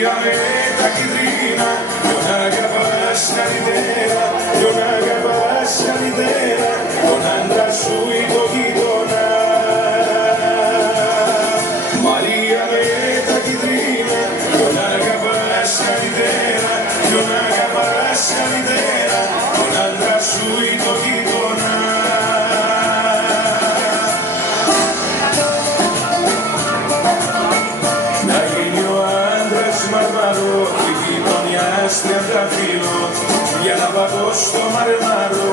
Μαρία με τα κιτρίνα, τον αγαπάς καλύτερα, τον αγαπάς καλύτερα, τον άντρα σου ή το γείτονα. Μαρία με τα κιτρίνα, τον αγαπάς καλύτερα, τον αγαπάς καλύτερα, τον άντρα σου ή το γείτονα. Να γίνει ο άντρας μαρμαρό, η γειτονιά στρέφτα φίλο, για να πατώ στο μαρμαρό,